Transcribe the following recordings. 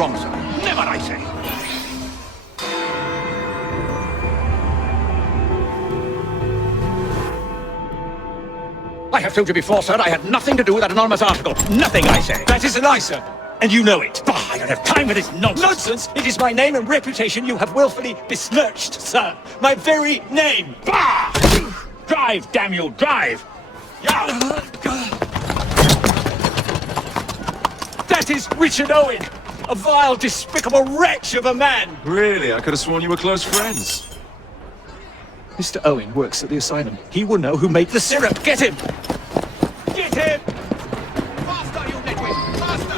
wrong, sir. Never, I say. I have told you before, sir, I had nothing to do with that anonymous article. Nothing, I say. That is a lie, sir. And you know it. Bah, I don't have time for this nonsense. Nonsense! It is my name and reputation you have willfully besmirched, sir. My very name. Bah! Drive, damn you, drive! Yeah! That is Richard Owen, a vile, despicable wretch of a man. Really? I could have sworn you were close friends. Mr. Owen works at the asylum. He will know who made the syrup. Get him! Get him! Faster, you nitwit! Faster!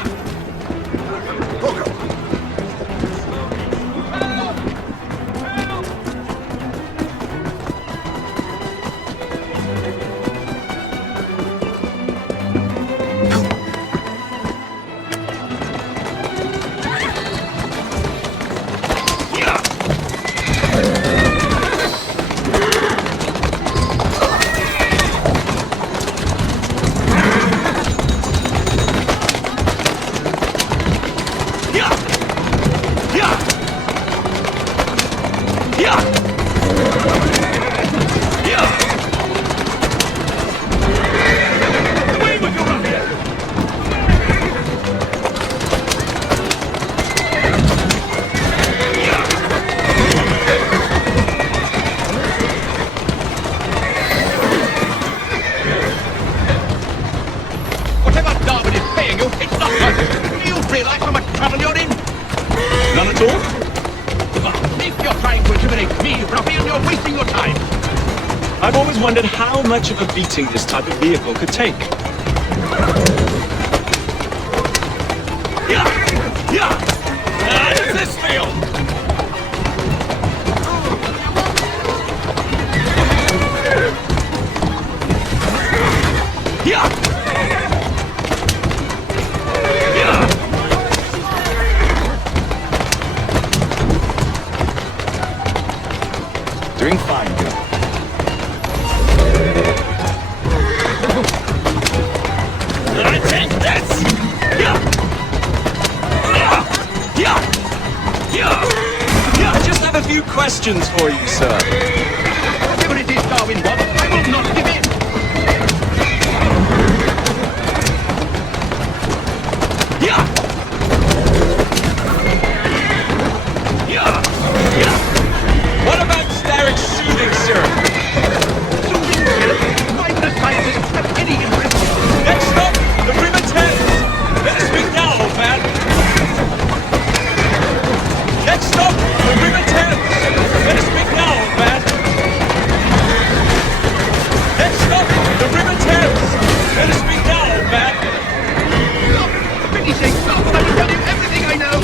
I've always wondered how much of a beating this type of vehicle could take. How does this feel? Doing fine, girl. I just have a few questions for you, sir. Whatever it is Darwin wants, I will not give in. What about steric soothing syrup? Soothing syrup? Why do the scientists have any interest? Next up, the primitives! Let us speak now, old man! Next up, the primitives! Let us speak now, old man! Next up, the primitives! Let us speak now, old man! Stop! For pity's sake, stop! I will tell you everything I know!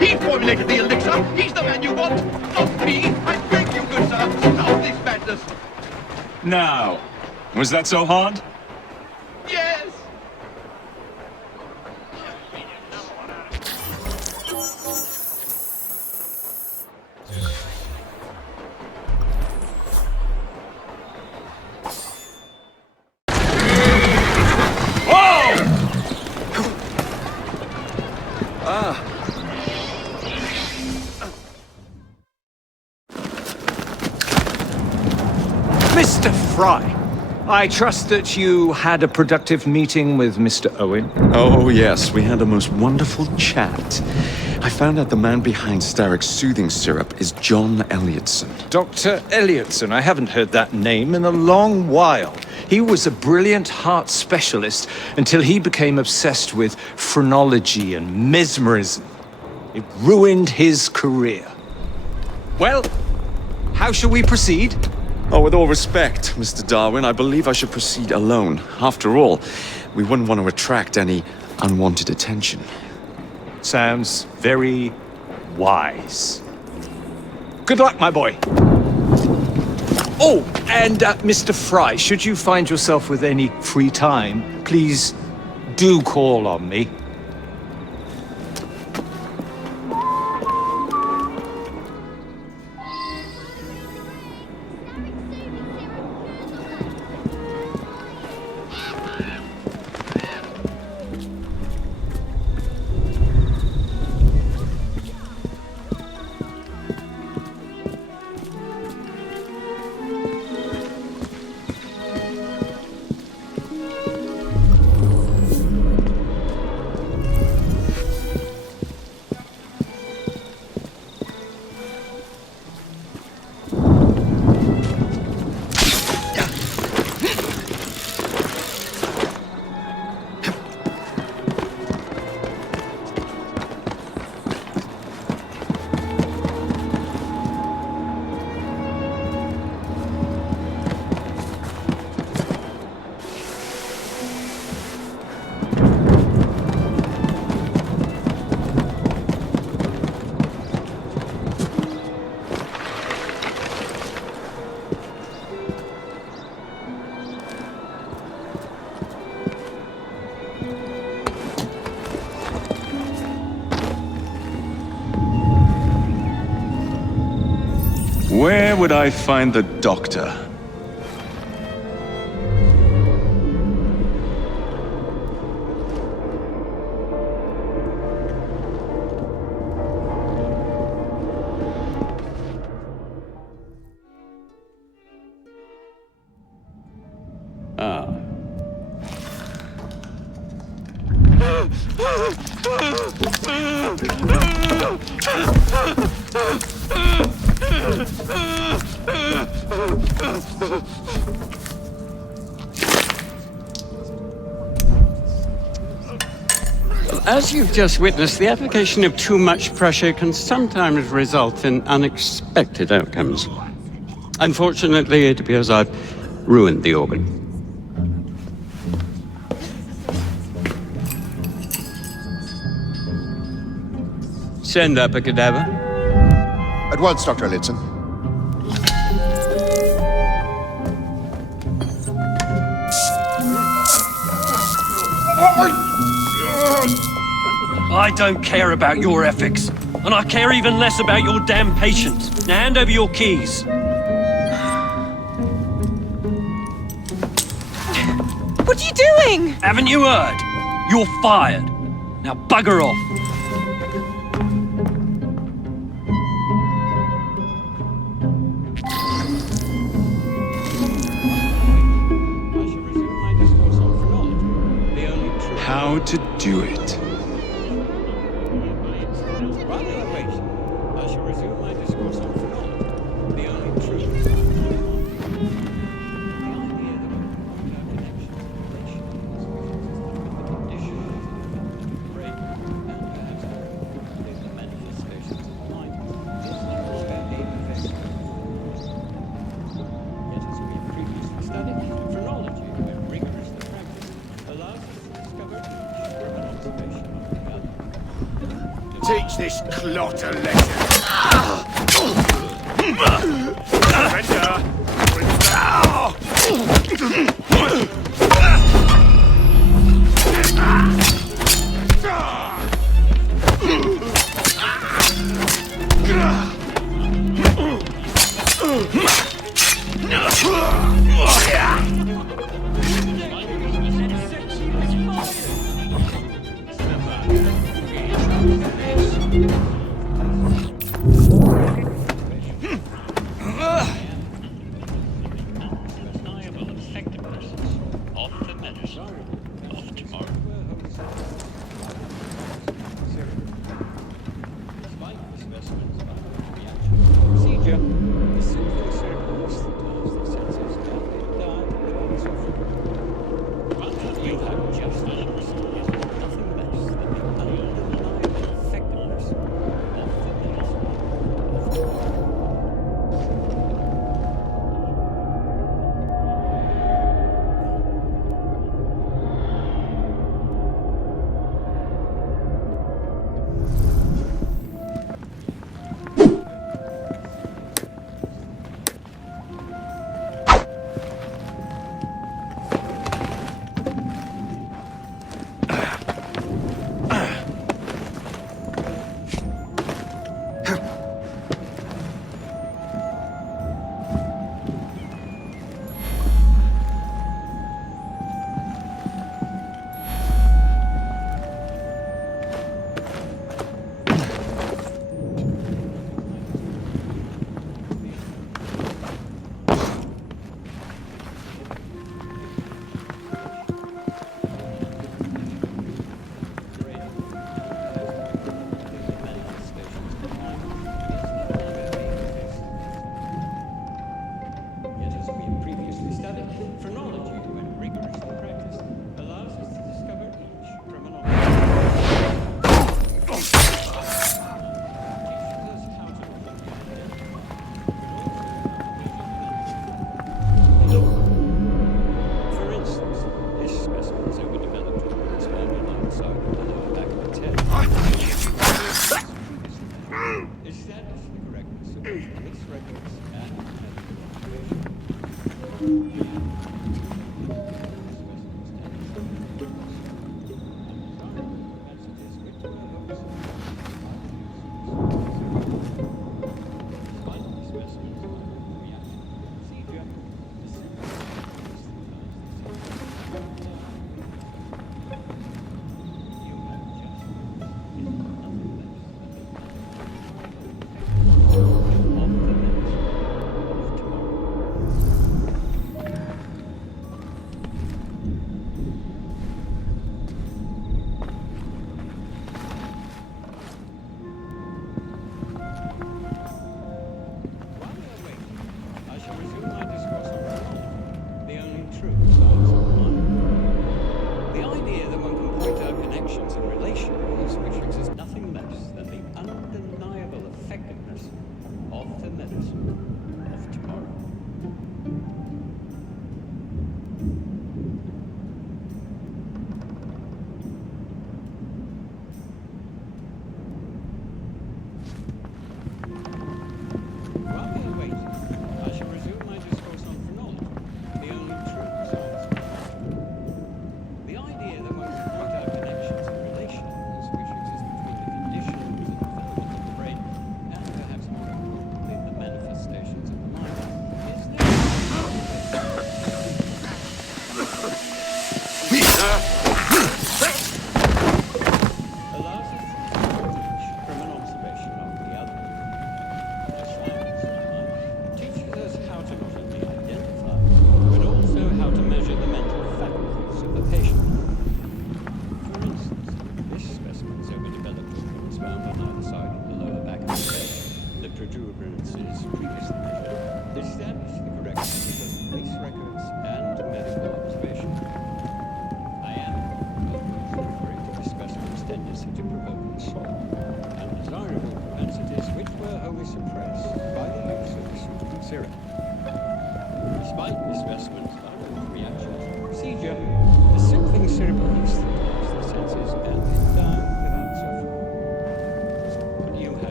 He formulated the elixir. He's the man you want, not me. I beg you, good sir, stop this madness. Now, was that so hard? Yes. Ah, Mr. Frye, I trust that you had a productive meeting with Mr. Owen. Oh, yes, we had a most wonderful chat. I found out the man behind Starrick's soothing syrup is John Elliotson. Dr. Elliotson, I haven't heard that name in a long while. He was a brilliant heart specialist until he became obsessed with phrenology and mesmerism. It ruined his career. Well, how shall we proceed? Oh, with all respect, Mr. Darwin, I believe I should proceed alone. After all, we wouldn't want to attract any unwanted attention. Sounds very wise. Good luck, my boy. Oh, and Mr. Frye, should you find yourself with any free time, please do call on me. Where would I find the doctor? As you've just witnessed, the application of too much pressure can sometimes result in unexpected outcomes. Unfortunately, it appears I've ruined the organ. Send up a cadaver. At once, Dr. Elliotson. I don't care about your ethics, and I care even less about your damn patience. Now hand over your keys. What are you doing? Haven't you heard? You're fired. Now bugger off. How to do it. Teach this clot a lesson. Surrender.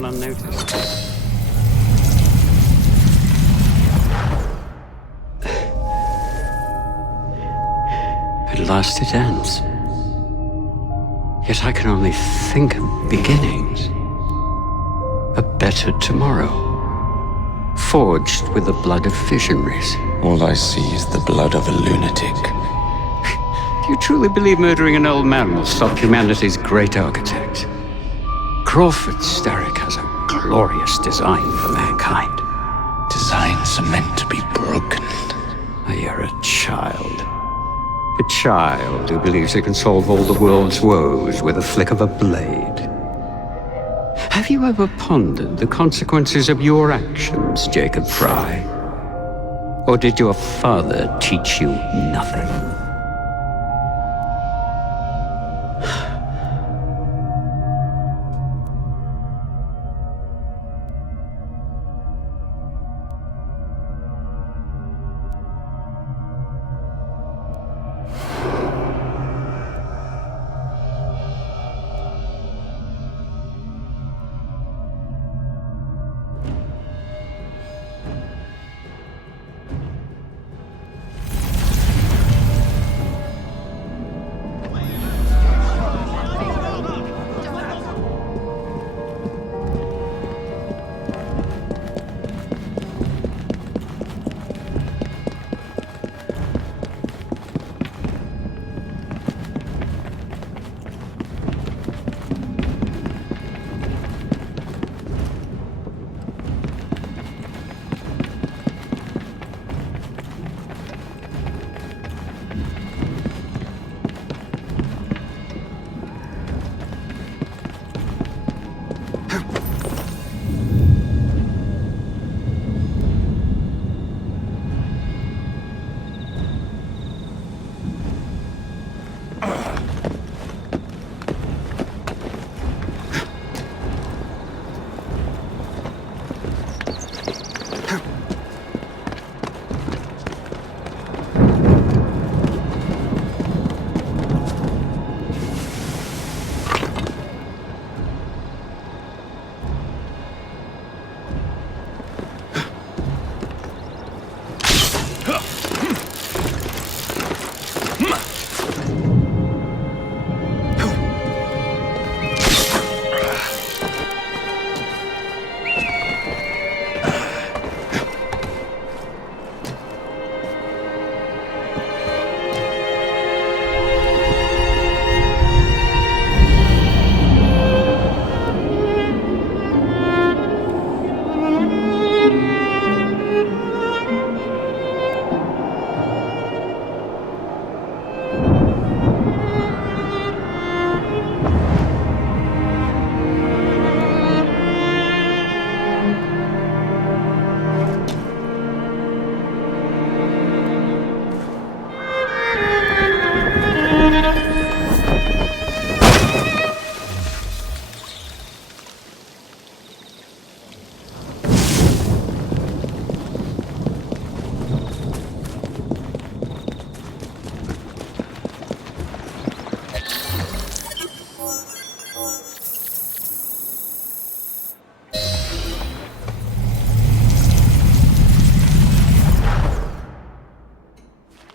Unnoticed. At last it ends. Yet I can only think of beginnings. A better tomorrow, forged with the blood of visionaries. All I see is the blood of a lunatic. Do you truly believe murdering an old man will stop humanity's great architect? Crawford Starrick has a glorious design for mankind. Designs are meant to be broken. You're a child. A child who believes it can solve all the world's woes with a flick of a blade. Have you ever pondered the consequences of your actions, Jacob Frye? Or did your father teach you nothing?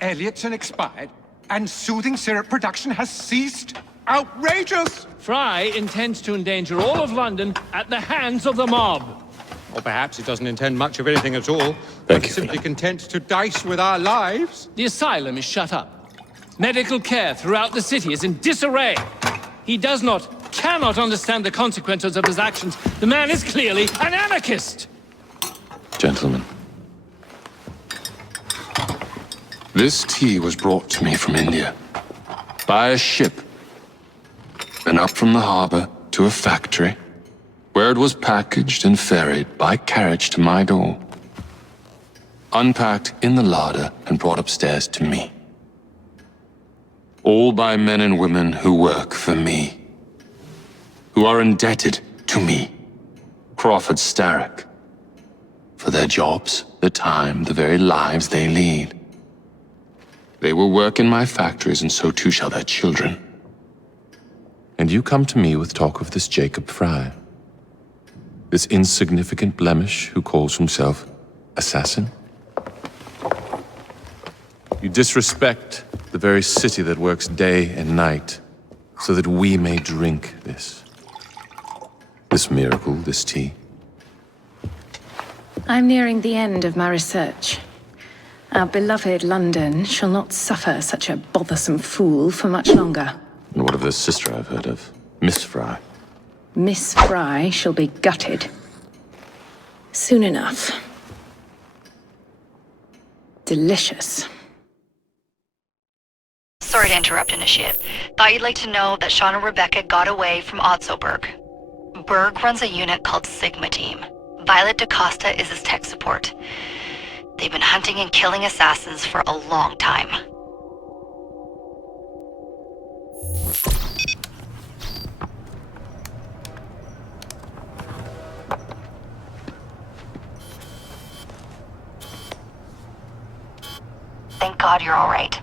Elliotson expired, and soothing syrup production has ceased? Outrageous! Frye intends to endanger all of London at the hands of the mob. Or perhaps he doesn't intend much of anything at all. Thank you for Simply that. content to dice with our lives. The asylum is shut up. Medical care throughout the city is in disarray. He cannot understand the consequences of his actions. The man is clearly an anarchist! Gentlemen. This tea was brought to me from India. By a ship. And up from the harbor to a factory, where it was packaged and ferried by carriage to my door. Unpacked in the larder and brought upstairs to me. All by men and women who work for me. Who are indebted to me, Crawford Starrick, for their jobs, their time, the very lives they lead. They will work in my factories, and so too shall their children. And you come to me with talk of this Jacob Frye, this insignificant blemish who calls himself Assassin? You disrespect the very city that works day and night, so that we may drink this miracle, this tea. I'm nearing the end of my research. Our beloved London shall not suffer such a bothersome fool for much longer. And what of this sister I've heard of, Miss Frye? Miss Frye shall be gutted. Soon enough. Delicious. Sorry to interrupt, Initiate. Thought you'd like to know that Sean and Rebecca got away from Otzoberg. Berg runs a unit called Sigma Team. Violet DaCosta is his tech support. They've been hunting and killing assassins for a long time. Thank God you're all right.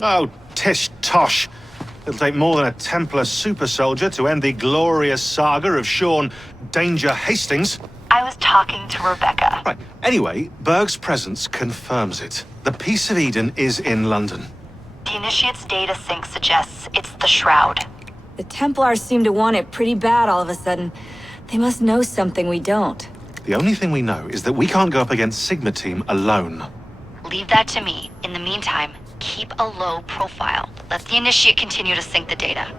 Oh, tish tosh. It'll take more than a Templar super soldier to end the glorious saga of Sean Danger Hastings. I was talking to Rebecca. Right. Anyway, Berg's presence confirms it. The Peace of Eden is in London. The Initiate's data sync suggests it's the Shroud. The Templars seem to want it pretty bad all of a sudden. They must know something we don't. The only thing we know is that we can't go up against Sigma Team alone. Leave that to me. In the meantime, keep a low profile. Let the Initiate continue to sync the data.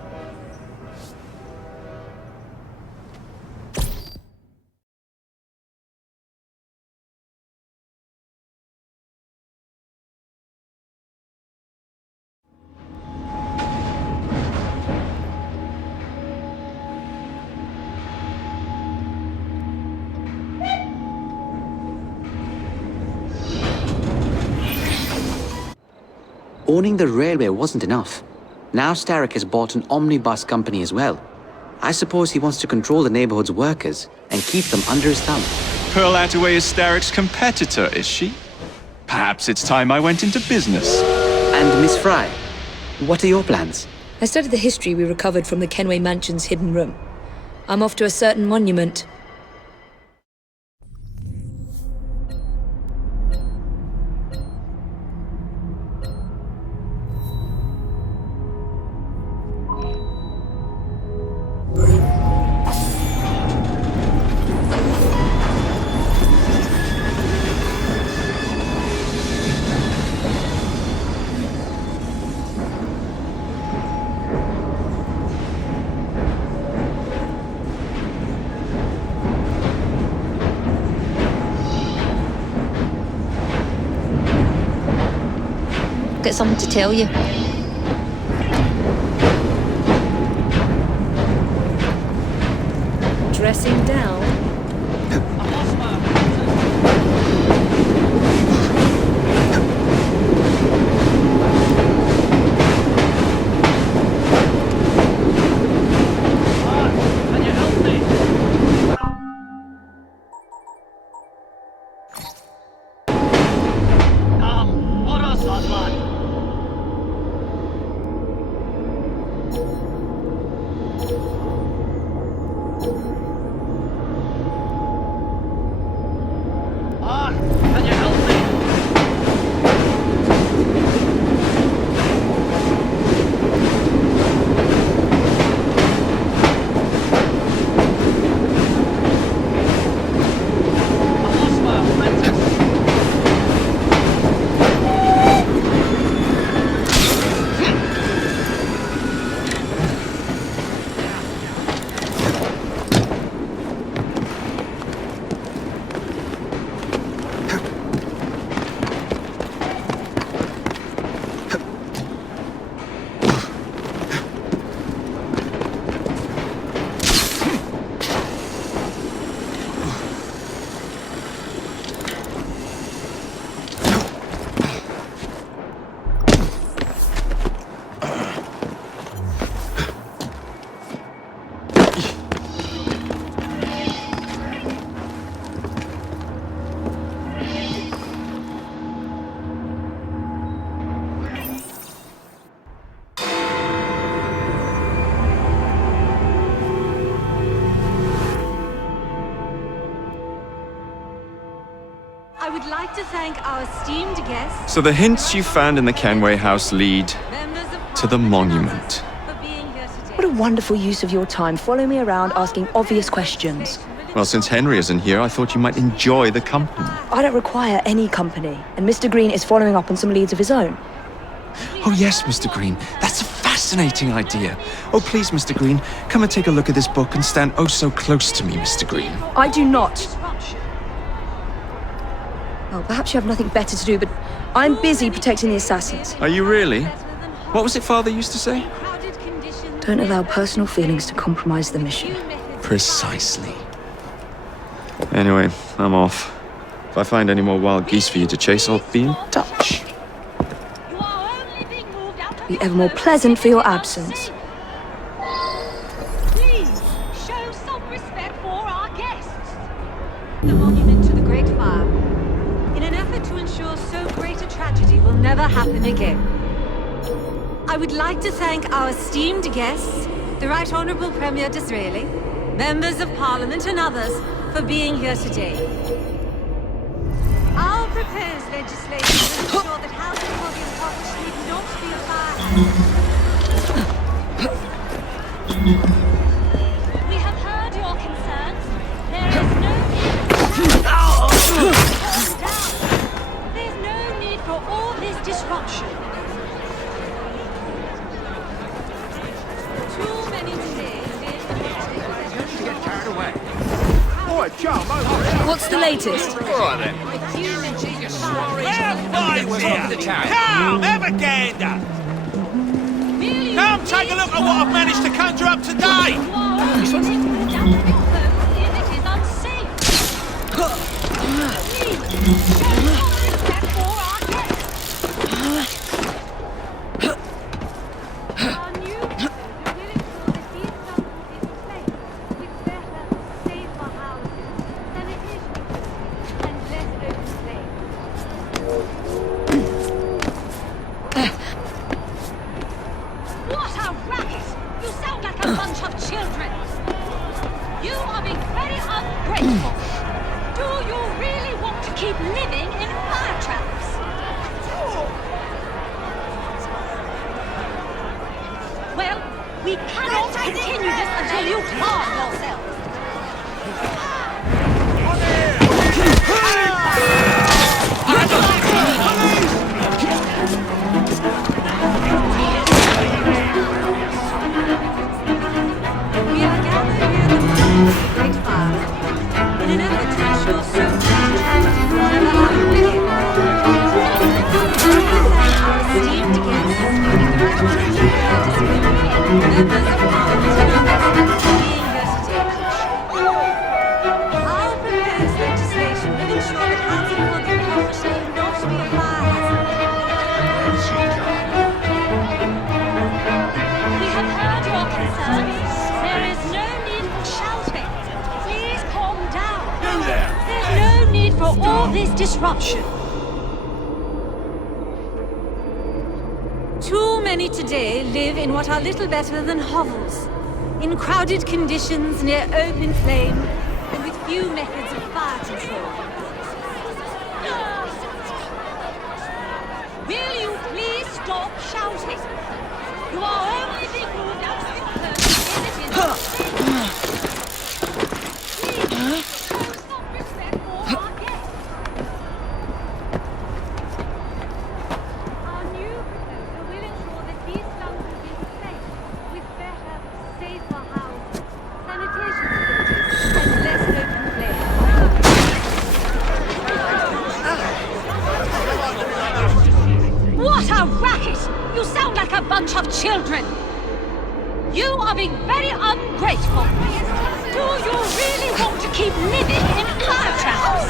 Owning the railway wasn't enough. Now Starrick has bought an omnibus company as well. I suppose he wants to control the neighborhood's workers and keep them under his thumb. Pearl Attaway is Starrick's competitor, is she? Perhaps it's time I went into business. And Miss Frye, what are your plans? I studied the history we recovered from the Kenway Mansion's hidden room. I'm off to a certain monument. Got something to tell you. Dressing down? like to thank our esteemed guests. So the hints you found in the Kenway house lead to the monument. What a wonderful use of your time, following me around asking obvious questions. Well, since Henry isn't here, I thought you might enjoy the company. I don't require any company, and Mr. Green is following up on some leads of his own. Oh yes, Mr. Green. That's a fascinating idea. Oh please, Mr. Green, come and take a look at this book and stand oh so close to me, Mr. Green. I do not. Well, perhaps you have nothing better to do, but I'm busy protecting the assassins. Are you really? What was it Father used to say? Don't allow personal feelings to compromise the mission. Precisely. Anyway, I'm off. If I find any more wild geese for you to chase, I'll be in touch. Be ever more pleasant for your absence. Please, show some respect for our guests. The monument to the Great Fire. In an effort to ensure so great a tragedy will never happen again. I would like to thank our esteemed guests, the Right Honourable Premier Disraeli, members of Parliament and others, for being here today. Our proposed legislation will ensure that housing for the impoverished need not be a fire. We have heard your concerns. There is no need There's no need for all this disruption. Too many today to get carried away. What's the latest? All right then. Come, have a gander! Come, take a look at what I've managed to conjure up today! Disruption. Too many today live in what are little better than hovels, in crowded conditions near open flame, and with few methods of fire control. Will you please stop shouting? You are only being moved out of your person if it is children! You are being very ungrateful. Do you really want to keep living in fire traps?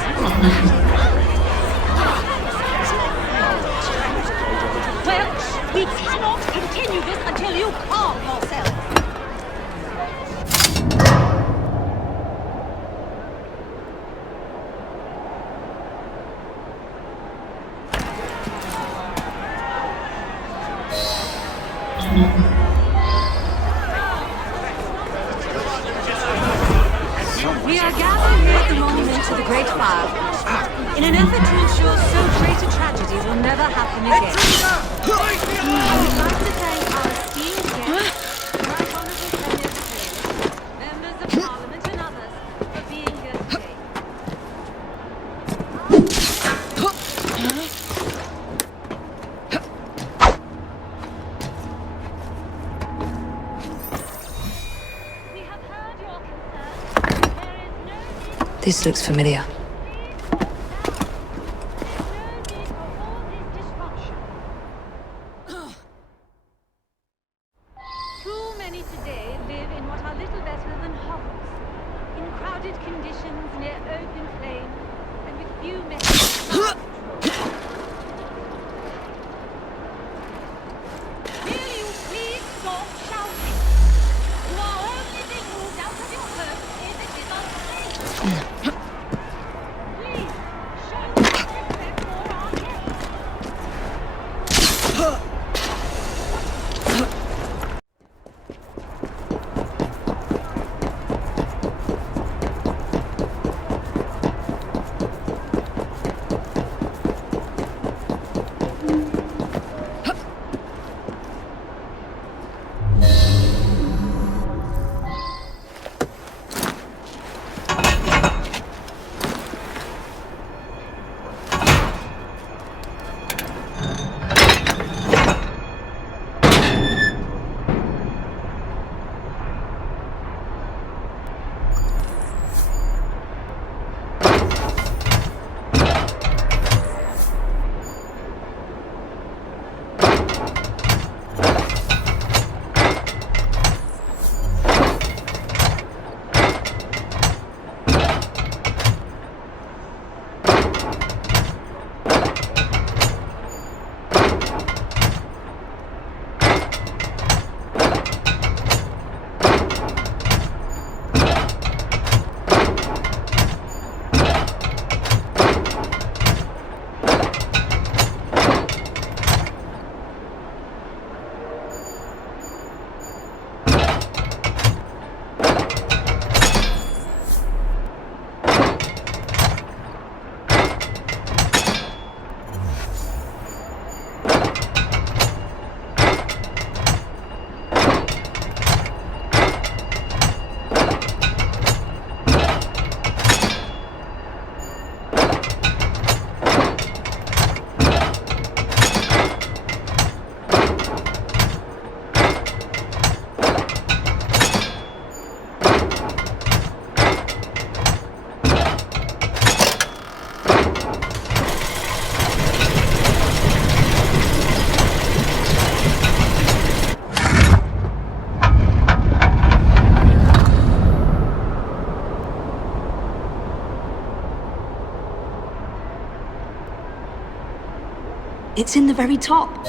Well, we cannot continue this until you calm yourself. In an effort to happen again. I would like to thank our esteemed guests, right honourable Premier Patriot, members of Parliament and others, for being here today. This looks familiar. Too many today live in what are little better than hovels, in crowded conditions near open flame, and with few methods. Will you please stop shouting? You are only being moved out of your home if it is unsafe. Please, show some respect for our guests. It's in the very top.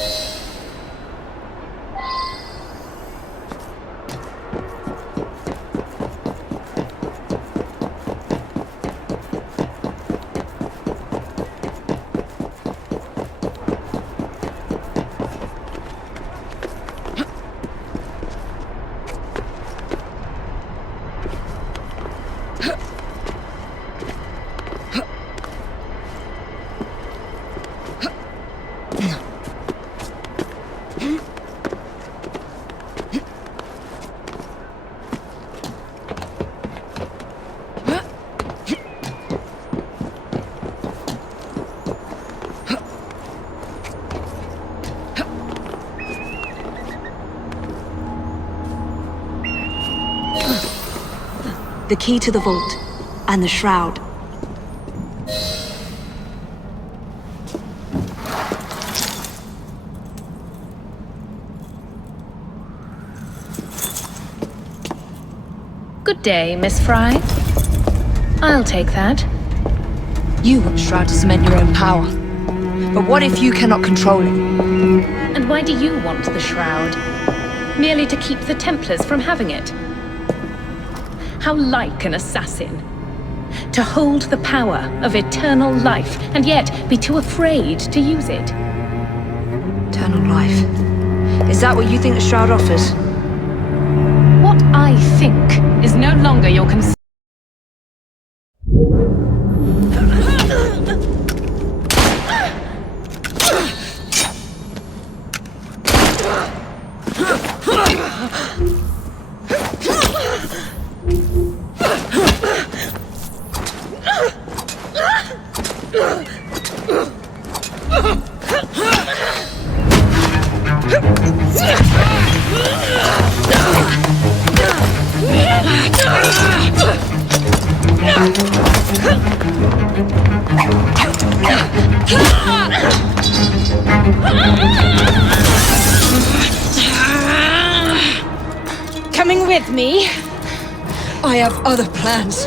The key to the vault, and the shroud. Good day, Miss Frye. I'll take that. You want the shroud to cement your own power. But what if you cannot control it? And why do you want the shroud? Merely to keep the Templars from having it? How like an assassin. To hold the power of eternal life, and yet be too afraid to use it. Eternal life. Is that what you think the shroud offers? What I think is no longer your concern. Coming with me? I have other plans.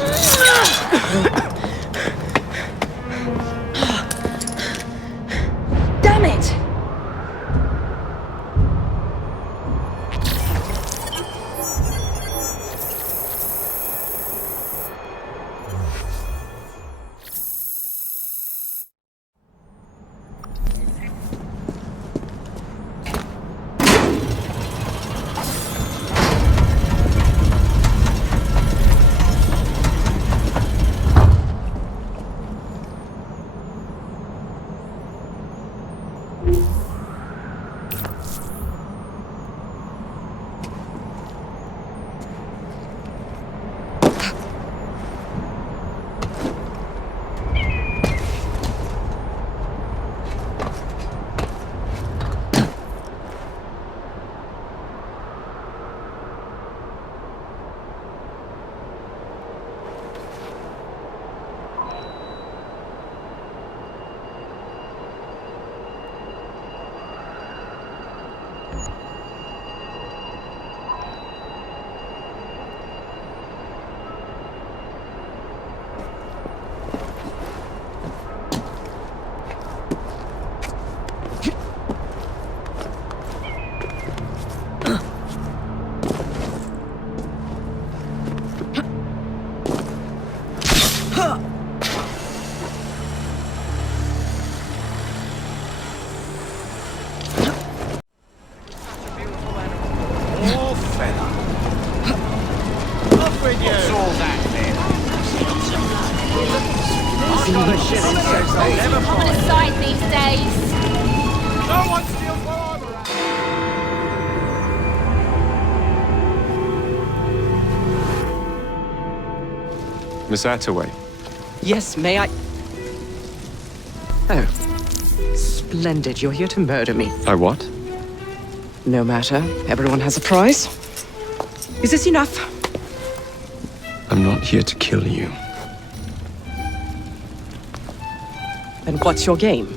Damn it! Miss Attaway. Yes, may I? Oh. Splendid. You're here to murder me. I what? No matter. Everyone has a price. Is this enough? I'm not here to kill you. Then what's your game?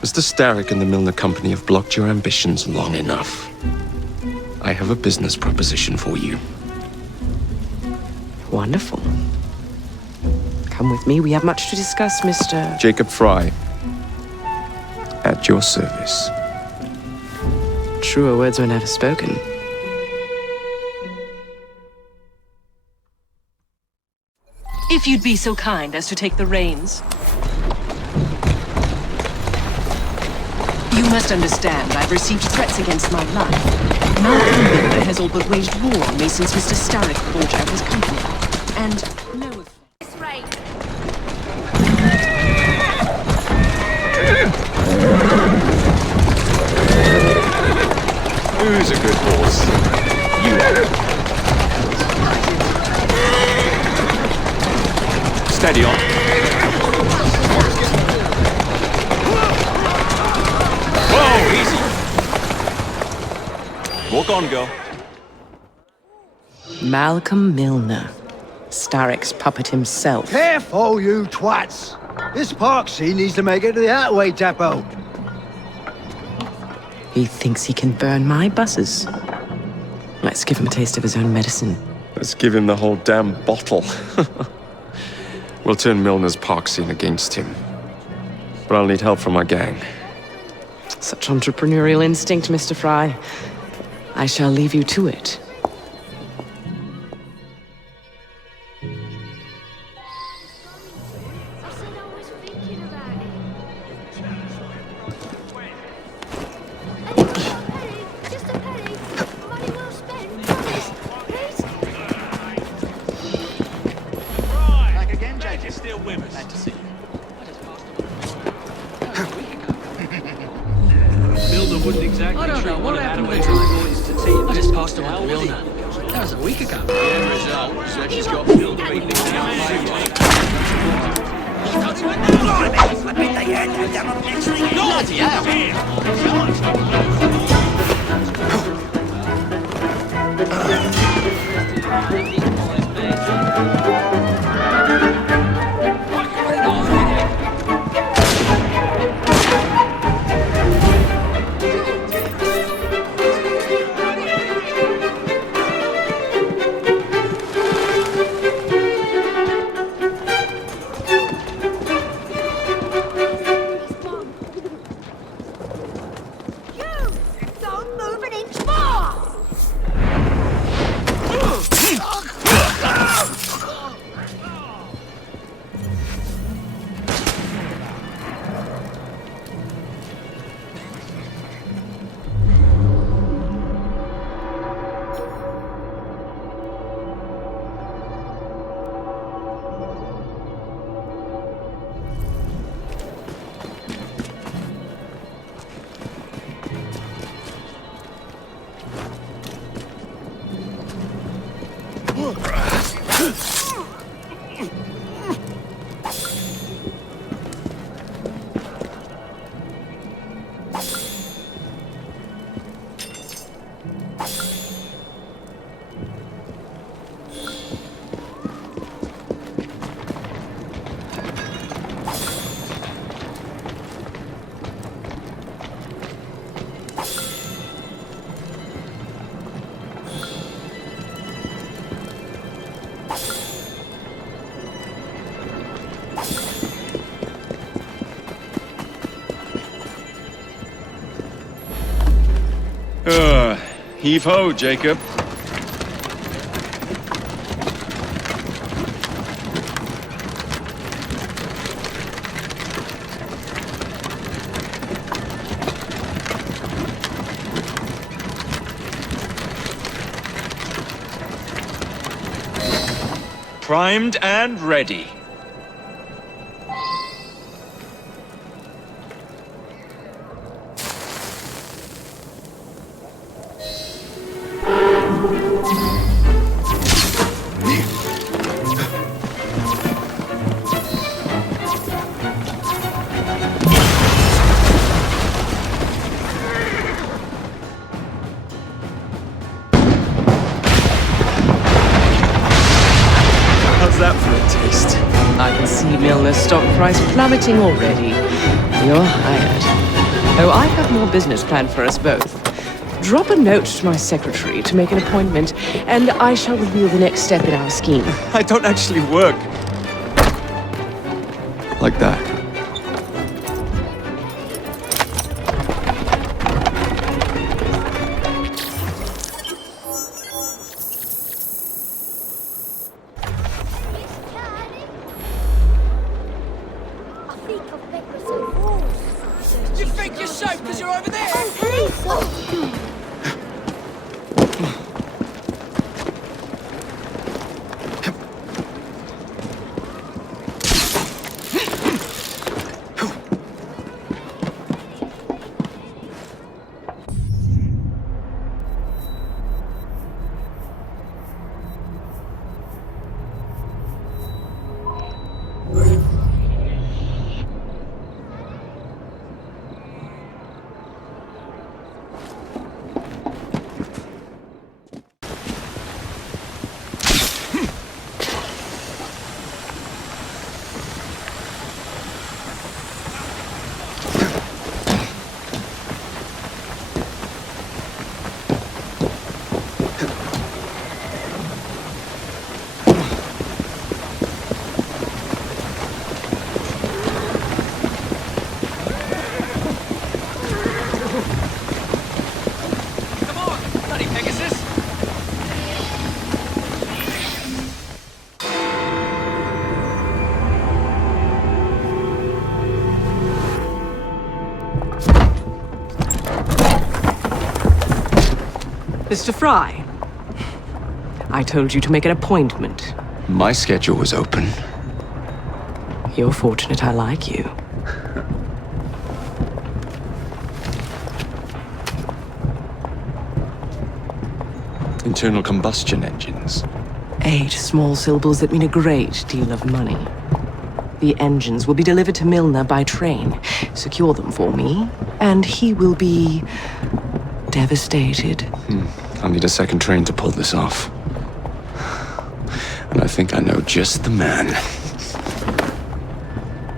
Mr. Starrick and the Milner Company have blocked your ambitions long enough. I have a business proposition for you. Wonderful. Come with me. We have much to discuss, Mr. Jacob Frye. At your service. Truer words were never spoken. If you'd be so kind as to take the reins. You must understand, I've received threats against my life. Malcolm Milner has all but waged war on me since Mr. Starrick bought out his company. And no effect. Who's a good horse? You are. Steady on. Whoa, easy. Walk on, girl. Malcolm Milner. Starrick's puppet himself. Careful, you twats! This Parksy needs to make it to the Attaway depot. He thinks he can burn my buses. Let's give him a taste of his own medicine. Let's give him the whole damn bottle. We'll turn Milner's park scene against him. But I'll need help from my gang. Such entrepreneurial instinct, Mr. Frye. I shall leave you to it. Build a wouldn't exactly. I don't know what happened to the boys to tea. I just passed away the Milner. That was a week ago. The end result is that she's got Bill beating down Heave-ho, Jacob. Primed and ready. Stock price plummeting already. You're hired. Oh, I have more business planned for us both. Drop a note to my secretary to make an appointment, and I shall reveal the next step in our scheme. I don't actually work like that. Mr. Frye, I told you to make an appointment. My schedule was open. You're fortunate I like you. Internal combustion engines. 8 small syllables that mean a great deal of money. The engines will be delivered to Milner by train. Secure them for me, and he will be devastated. I'll need a second train to pull this off. And I think I know just the man.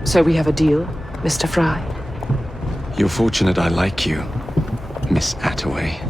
So we have a deal, Mr. Frye? You're fortunate I like you, Miss Attaway.